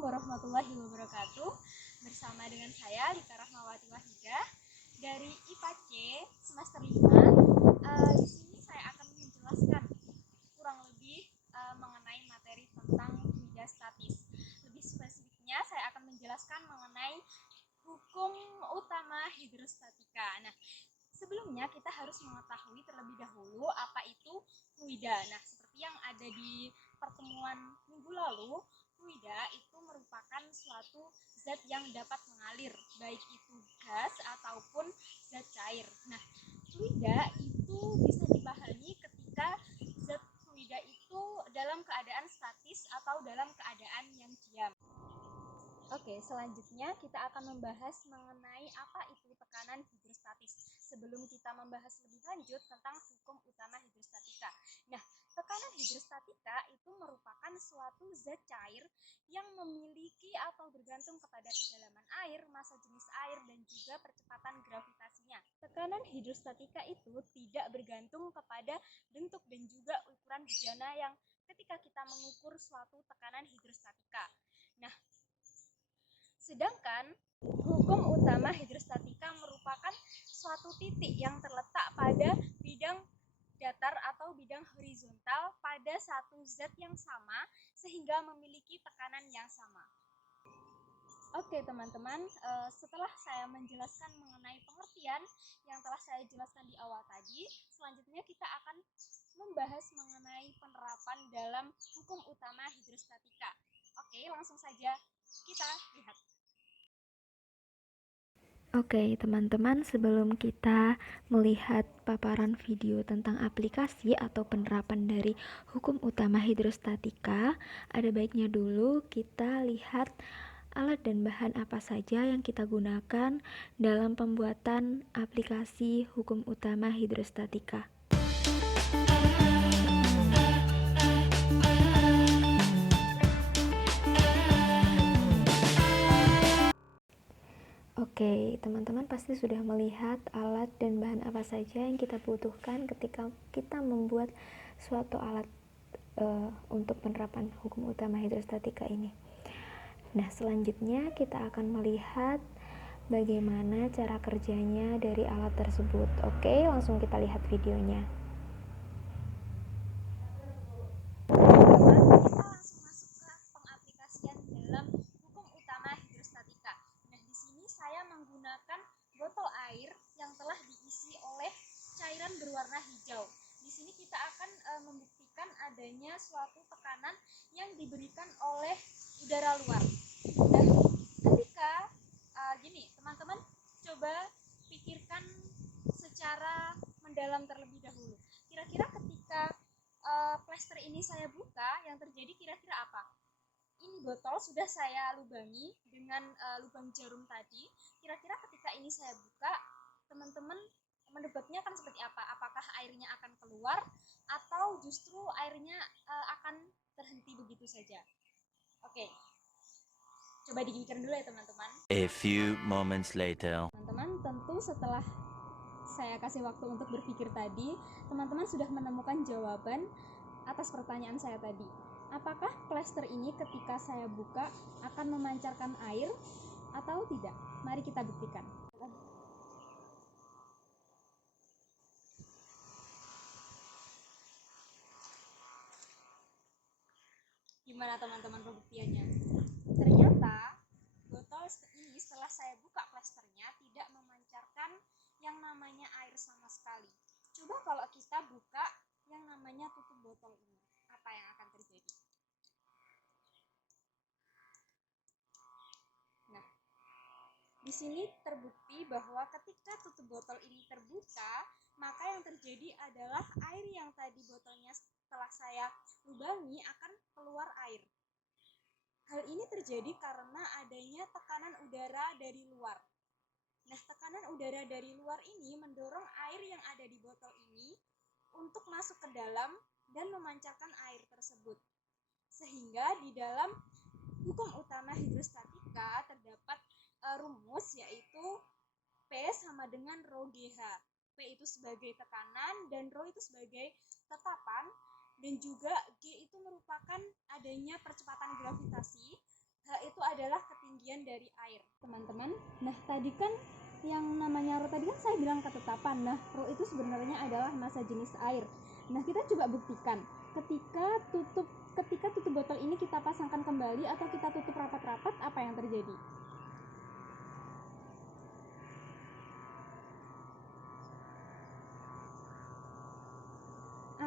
Assalamualaikum warahmatullahi wabarakatuh. Bersama dengan saya Lika Rahmawati Wahidah dari IPA C semester 5. Di sini saya akan menjelaskan kurang lebih mengenai materi tentang fluida statis. Lebih spesifiknya saya akan menjelaskan mengenai hukum utama hidrostatika. Nah, sebelumnya kita harus mengetahui terlebih dahulu apa itu fluida. Nah, seperti yang ada di pertemuan minggu lalu, fluida itu merupakan suatu zat yang dapat mengalir, baik itu gas ataupun zat cair. Nah, fluida itu bisa dipahami ketika zat fluida itu dalam keadaan statis atau dalam keadaan yang diam. Oke, selanjutnya kita akan membahas mengenai apa itu tekanan hidrostatis. Sebelum kita membahas lebih lanjut tentang hukum utama hidrostatika. Nah, tekanan hidrostatika itu merupakan suatu zat cair yang memiliki atau bergantung kepada kedalaman air, massa jenis air, dan juga percepatan gravitasinya. Tekanan hidrostatika itu tidak bergantung kepada bentuk dan juga ukuran bejana yang ketika kita mengukur suatu tekanan hidrostatika. Nah, sedangkan hukum utama hidrostatika merupakan suatu titik yang terletak pada bidang datar atau bidang horizontal pada satu zat yang sama sehingga memiliki tekanan yang sama. Oke teman-teman, setelah saya menjelaskan mengenai pengertian yang telah saya jelaskan di awal tadi, selanjutnya kita akan membahas mengenai penerapan dalam hukum utama hidrostatika. Oke, langsung saja kita lihat. Oke, teman-teman, sebelum kita melihat paparan video tentang aplikasi atau penerapan dari hukum utama hidrostatika, ada baiknya dulu kita lihat alat dan bahan apa saja yang kita gunakan dalam pembuatan aplikasi hukum utama hidrostatika. Oke, teman-teman pasti sudah melihat alat dan bahan apa saja yang kita butuhkan ketika kita membuat suatu alat untuk penerapan hukum utama hidrostatika ini. Nah, selanjutnya kita akan melihat bagaimana cara kerjanya dari alat tersebut. Oke, langsung kita lihat videonya. Menggunakan botol air yang telah diisi oleh cairan berwarna hijau. Di sini kita akan membuktikan adanya suatu tekanan yang diberikan oleh udara luar. Nah, ketika gini, teman-teman coba pikirkan secara mendalam terlebih dahulu. Kira-kira ketika plester ini saya buka, yang terjadi kira-kira apa? Ini botol sudah saya lubangi dengan lubang jarum tadi. Kira-kira ketika ini saya buka, teman-teman menebaknya akan seperti apa? Apakah airnya akan keluar atau justru airnya akan terhenti begitu saja? Oke, coba dipikirkan dulu ya teman-teman. A few moments later. Teman-teman, tentu setelah saya kasih waktu untuk berpikir tadi, teman-teman sudah menemukan jawaban atas pertanyaan saya tadi. Apakah plester ini ketika saya buka akan memancarkan air atau tidak? Mari kita buktikan. Gimana teman-teman pembuktiannya? Ternyata botol ini setelah saya buka plesternya tidak memancarkan yang namanya air sama sekali. Coba kalau kita buka yang namanya tutup botol ini, apa yang akan terjadi? Nah, di sini terbukti bahwa ketika tutup botol ini terbuka, maka yang terjadi adalah air yang tadi botolnya setelah saya lubangi akan keluar air. Hal ini terjadi karena adanya tekanan udara dari luar. Nah, tekanan udara dari luar ini mendorong air yang ada di botol ini untuk masuk ke dalam dan memancarkan air tersebut. Sehingga di dalam hukum utama hidrostatika terdapat rumus yaitu P sama dengan rho GH. P itu sebagai tekanan dan rho itu sebagai tetapan, dan juga G itu merupakan adanya percepatan gravitasi, H itu ketinggian dari air. Teman-teman, nah tadi kan yang namanya rho tadi kan saya bilang ketetapan. Nah, rho itu sebenarnya adalah massa jenis air. Nah, kita coba buktikan. Ketika tutup botol ini kita pasangkan kembali atau kita tutup rapat-rapat, apa yang terjadi?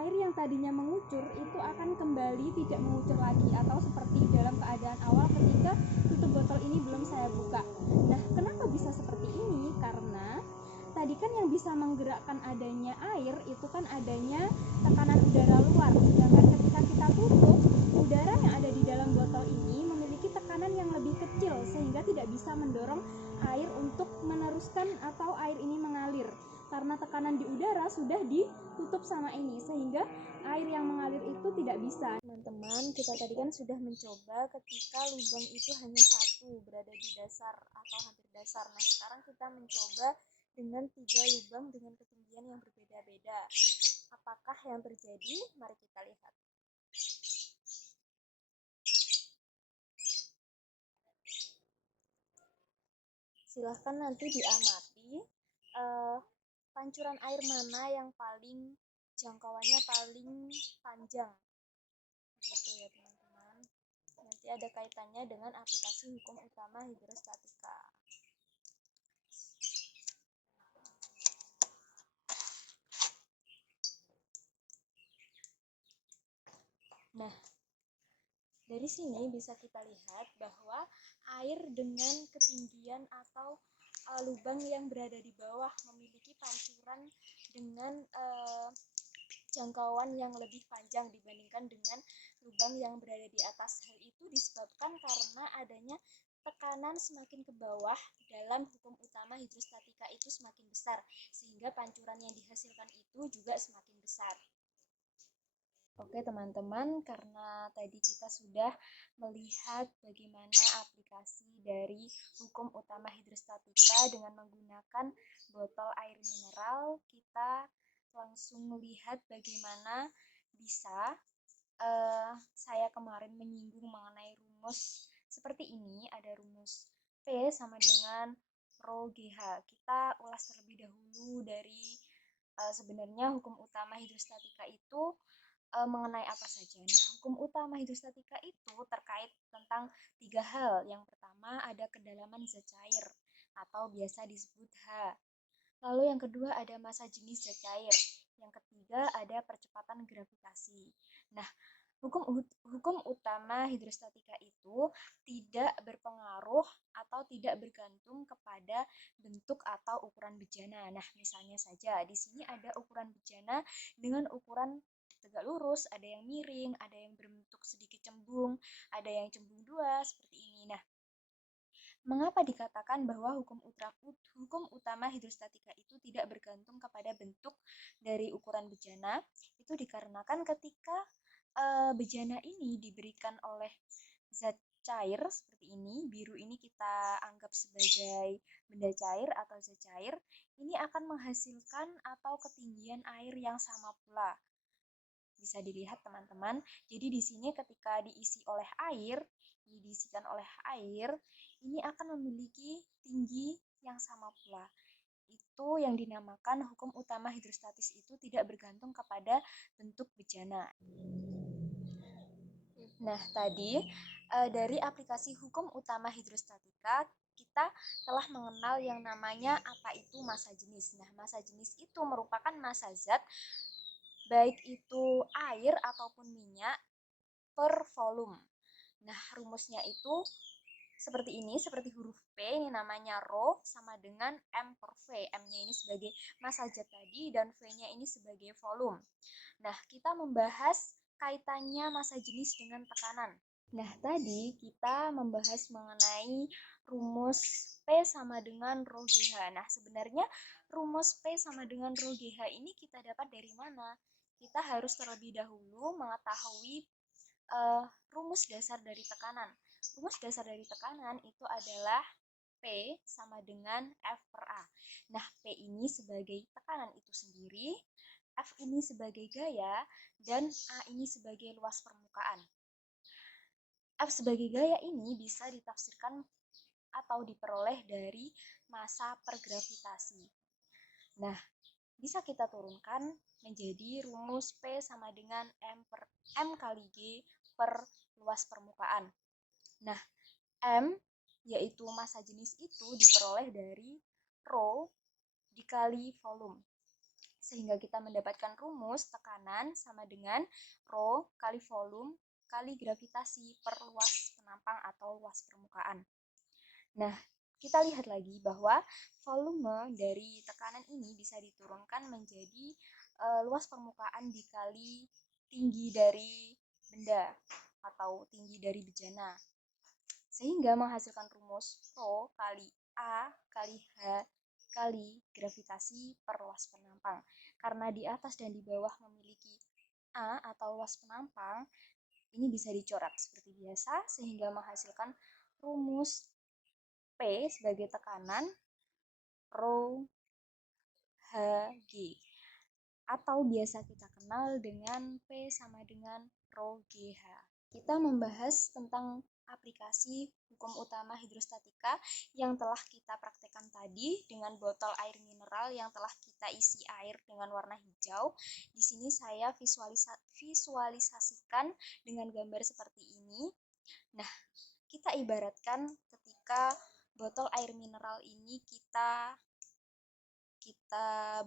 Air yang tadinya mengucur itu akan kembali tidak mengucur lagi atau seperti dalam keadaan awal ketika tutup botol ini belum saya buka. Nah, kenapa bisa seperti ini? Karena tadi kan yang bisa menggerakkan adanya air itu kan adanya tekanan udara luar. Sedangkan ketika kita tutup, udara yang ada di dalam botol ini memiliki tekanan yang lebih kecil sehingga tidak bisa mendorong air untuk meneruskan atau air ini mengalir. Karena tekanan di udara sudah ditutup sama ini sehingga air yang mengalir itu tidak bisa. Teman-teman, kita tadi kan sudah mencoba ketika lubang itu hanya satu berada di dasar atau hampir dasar. Nah, sekarang kita mencoba dengan 3 lubang dengan ketinggian yang berbeda-beda. Apakah yang terjadi? Mari kita lihat. Silahkan nanti diamati pancuran air mana yang paling jangkauannya paling panjang. Gitu ya teman-teman. Nanti ada kaitannya dengan aplikasi hukum utama hidrostatika. Nah, dari sini bisa kita lihat bahwa air dengan ketinggian atau lubang yang berada di bawah memiliki pancuran dengan jangkauan yang lebih panjang dibandingkan dengan lubang yang berada di atas. Hal itu disebabkan karena adanya tekanan semakin ke bawah dalam hukum utama hidrostatika itu semakin besar, sehingga pancuran yang dihasilkan itu juga semakin besar. Oke teman-teman, karena tadi kita sudah melihat bagaimana aplikasi dari hukum utama hidrostatika dengan menggunakan botol air mineral, kita langsung melihat bagaimana bisa saya kemarin menyinggung mengenai rumus seperti ini. Ada rumus P sama dengan rho GH. Kita ulas terlebih dahulu dari sebenarnya hukum utama hidrostatika itu mengenai apa saja. Nah, hukum utama hidrostatika itu terkait tentang 3 hal. Yang pertama ada kedalaman zat cair atau biasa disebut H. Lalu yang kedua ada massa jenis zat cair. Yang ketiga ada percepatan gravitasi. Nah, hukum utama hidrostatika itu tidak berpengaruh atau tidak bergantung kepada bentuk atau ukuran bejana. Nah, misalnya saja di sini ada ukuran bejana dengan ukuran tegak lurus, ada yang miring, ada yang berbentuk sedikit cembung, ada yang cembung 2 seperti ini. Nah, mengapa dikatakan bahwa hukum utama hidrostatika itu tidak bergantung kepada bentuk dari ukuran bejana? Itu dikarenakan ketika bejana ini diberikan oleh zat cair seperti ini, biru ini kita anggap sebagai benda cair atau zat cair, ini akan menghasilkan atau ketinggian air yang sama pula. Bisa dilihat teman-teman, jadi di sini ketika diisikan oleh air, ini akan memiliki tinggi yang sama pula. Itu yang dinamakan hukum utama hidrostatis itu tidak bergantung kepada bentuk bejana. Nah, tadi dari aplikasi hukum utama hidrostatika, kita telah mengenal yang namanya apa itu massa jenis. Nah, massa jenis itu merupakan massa zat baik itu air ataupun minyak per volume. Nah, rumusnya itu seperti ini, seperti huruf P, ini namanya rho sama dengan M per V. M-nya ini sebagai massa zat tadi dan V-nya ini sebagai volume. Nah, kita membahas kaitannya massa jenis dengan tekanan. Nah, tadi kita membahas mengenai rumus P sama dengan rho GH. Nah, sebenarnya rumus P sama dengan rho GH ini kita dapat dari mana? Kita harus terlebih dahulu mengetahui rumus dasar dari tekanan. Rumus dasar dari tekanan itu adalah P sama dengan F per A. Nah, P ini sebagai tekanan itu sendiri, F ini sebagai gaya, dan A ini sebagai luas permukaan. F sebagai gaya ini bisa ditafsirkan atau diperoleh dari massa pergravitasi. Nah, bisa kita turunkan menjadi rumus P sama dengan M kali G per luas permukaan. Nah, M yaitu massa jenis itu diperoleh dari rho dikali volume. Sehingga kita mendapatkan rumus tekanan sama dengan rho kali volume kali gravitasi per luas penampang atau luas permukaan. Nah, kita lihat lagi bahwa volume dari tekanan ini bisa diturunkan menjadi luas permukaan dikali tinggi dari benda atau tinggi dari bejana. Sehingga menghasilkan rumus rho kali A kali H kali gravitasi per luas penampang. Karena di atas dan di bawah memiliki A atau luas penampang, ini bisa dicoret seperti biasa sehingga menghasilkan rumus P sebagai tekanan rho Hg atau biasa kita kenal dengan P sama dengan rho GH. Kita membahas tentang aplikasi hukum utama hidrostatika yang telah kita praktekkan tadi dengan botol air mineral yang telah kita isi air dengan warna hijau. Di sini saya visualisasikan dengan gambar seperti ini. Nah, kita ibaratkan ketika botol air mineral ini kita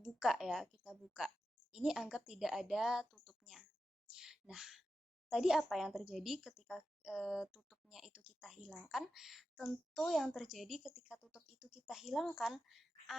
buka ya, kita buka. Ini anggap tidak ada tutupnya. Nah, tadi apa yang terjadi ketika tutupnya itu kita hilangkan? Tentu yang terjadi ketika tutup itu kita hilangkan,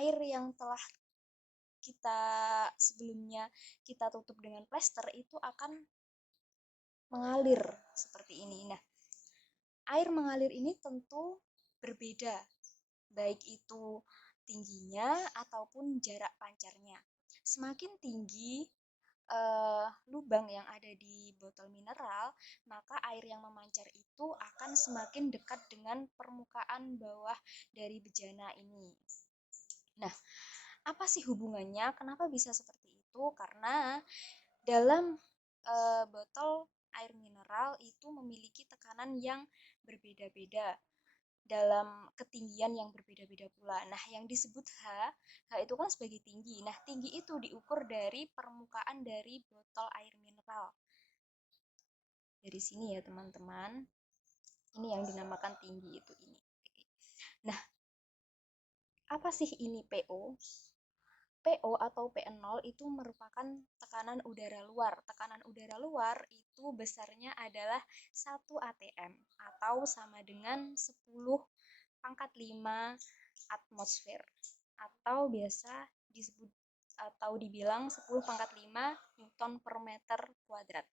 air yang telah kita sebelumnya kita tutup dengan plester itu akan mengalir seperti ini. Nah, air mengalir ini tentu berbeda, baik itu tingginya ataupun jarak pancarnya. Semakin tinggi lubang yang ada di botol mineral, maka air yang memancar itu akan semakin dekat dengan permukaan bawah dari bejana ini. Nah, apa sih hubungannya? Kenapa bisa seperti itu? Karena dalam botol air mineral itu memiliki tekanan yang berbeda-beda dalam ketinggian yang berbeda-beda pula. Nah, yang disebut H itu kan sebagai tinggi. Nah, tinggi itu diukur dari permukaan dari botol air mineral. Dari sini ya, teman-teman. Ini yang dinamakan tinggi itu ini. Nah, apa sih ini PO? PO atau P0 itu merupakan tekanan udara luar. Tekanan udara luar itu besarnya adalah 1 atm atau sama dengan 10 pangkat 5 atmosfer atau biasa disebut atau dibilang 10 pangkat 5 Newton per meter kuadrat.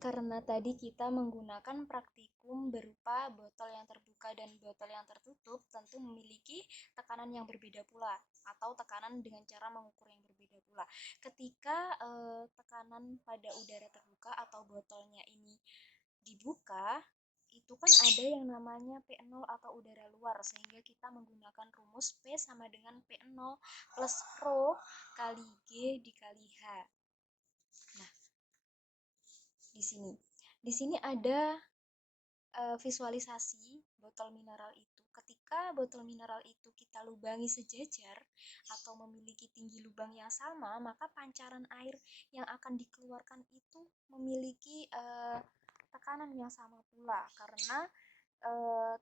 Karena tadi kita menggunakan praktikum berupa botol yang terbuka dan botol yang tertutup, tentu memiliki tekanan yang berbeda pula atau tekanan dengan cara mengukur yang berbeda pula. Ketika tekanan pada udara terbuka atau botolnya ini dibuka, itu kan ada yang namanya P0 atau udara luar, sehingga kita menggunakan rumus P sama dengan P0 plus rho kali G dikali H. Nah, di sini ada visualisasi botol mineral itu. Ketika botol mineral itu kita lubangi sejajar atau memiliki tinggi lubang yang sama, maka pancaran air yang akan dikeluarkan itu memiliki tekanan yang sama pula karena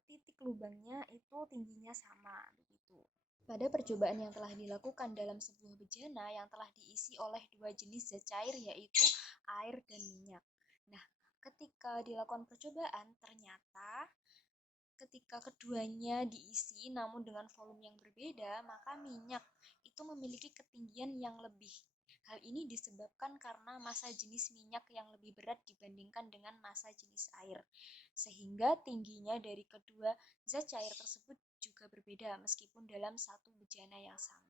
titik lubangnya itu tingginya sama begitu. Pada percobaan yang telah dilakukan dalam sebuah bejana yang telah diisi oleh dua jenis zat cair yaitu air dan minyak. Nah, ketika dilakukan percobaan ternyata ketika keduanya diisi namun dengan volume yang berbeda, maka minyak itu memiliki ketinggian yang lebih. Hal ini disebabkan karena massa jenis minyak yang lebih berat dibandingkan dengan massa jenis air, sehingga tingginya dari kedua zat cair tersebut juga berbeda meskipun dalam satu bejana yang sama.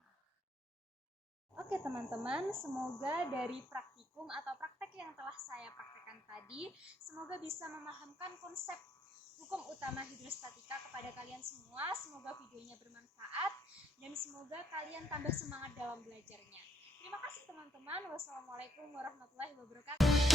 Oke teman-teman, semoga dari praktikum atau praktek yang telah saya praktekkan tadi, semoga bisa memahamkan konsep hukum utama hidrostatika kepada kalian semua. Semoga videonya bermanfaat dan semoga kalian tambah semangat dalam belajarnya. Terima kasih teman-teman. Wassalamualaikum warahmatullahi wabarakatuh.